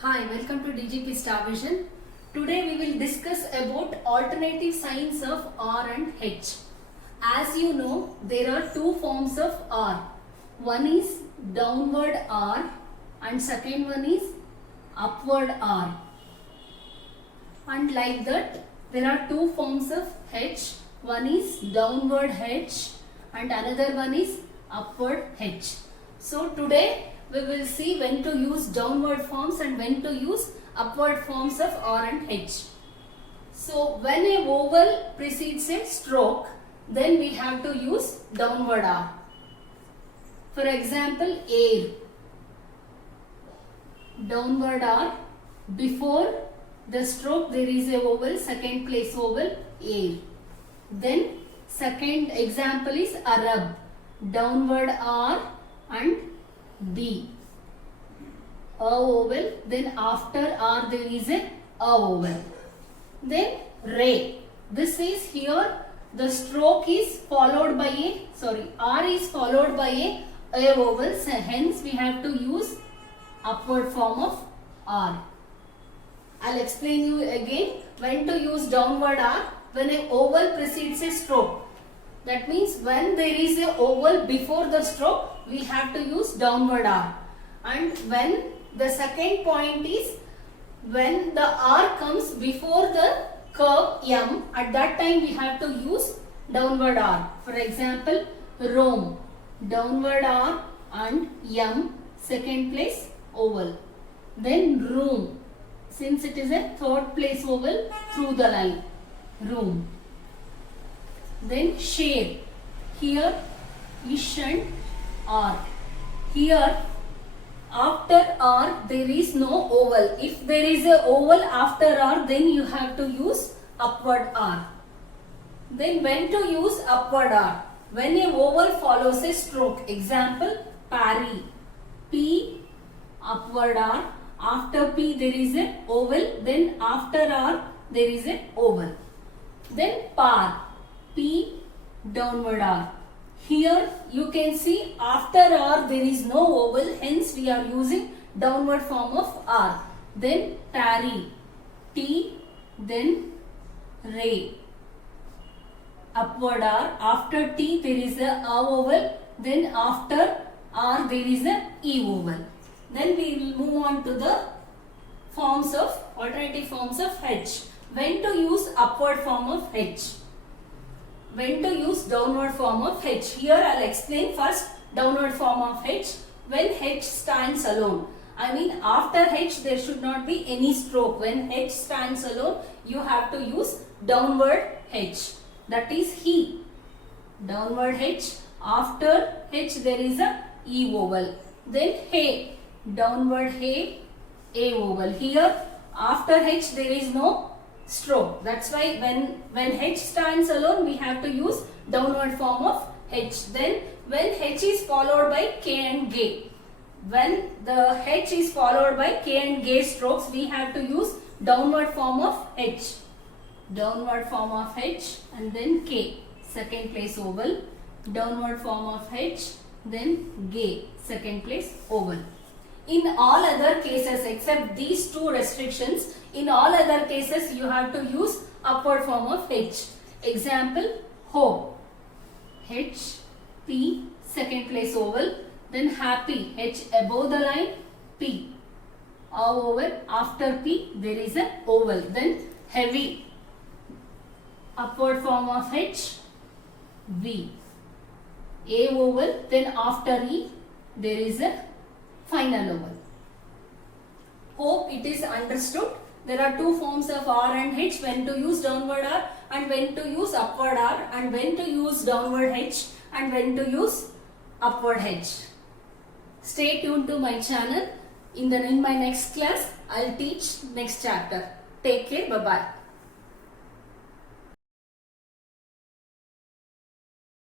Hi, welcome to DGP Star Vision. Today we will discuss about alternative signs of R and H. As you know, there are two forms of R. One is downward R and second one is upward R. And like that, there are two forms of H. One is downward H and another one is upward H. So today we will see when to use downward forms and when to use upward forms of R and H. So when a vowel precedes a stroke, then we have to use downward R. For example, air. Downward R. Before the stroke there is a vowel, second place vowel, air. Then second example is Arab. Downward R and B. A vowel, then after R there is a vowel. Then Ray. This is here the stroke is followed by R is followed by a vowel. So hence we have to use upward form of R. I'll explain you again when to use downward R when a vowel precedes a stroke. That means when there is a vowel before the stroke, we have to use downward R. And when the second point is when the R comes before the curve M, at that time we have to use downward R. For example, Rome. Downward R and M, second place vowel. Then room. Since it is a third place vowel through the line. Room. Then share. Here ish and R. Here after R there is no vowel. If there is a vowel after R, then you have to use upward R. Then when to use upward R? When a vowel follows a stroke. Example, parry. P, upward R. After P there is a vowel. Then after R there is a vowel. Then par. P, downward R. Here you can see after R there is no vowel, hence we are using downward form of R. Then tarry. T, then ray. Upward R. After T there is a vowel, then after R there is a E vowel. Then we will move on to the forms of alternative forms of H. When to use upward form of H? When to use downward form of H? Here I will explain first downward form of H. When H stands alone. I mean after H there should not be any stroke. When H stands alone, you have to use downward H. That is he. Downward H. After H there is a E vowel. Then he. Downward he, A vowel. Here after H there is no stroke. That's why when H stands alone, we have to use downward form of H. Then when H is followed by K and G. When the H is followed by K and G strokes, we have to use downward form of H. Downward form of H and then K. Second place vowel. Downward form of H, then G. Second place vowel. In all other cases except these two restrictions, in all other cases you have to use upward form of H. Example, ho. H, P, second place vowel. Then happy, H above the line, P. A vowel, after P there is a vowel. Then heavy, upward form of H, V. A vowel, then after E there is a final vowel. Hope it is understood. There are two forms of R and H, when to use downward R and when to use upward R, and when to use downward H and when to use upward H. Stay tuned to my channel. In my next class, I will teach next chapter. Take care. Bye-bye.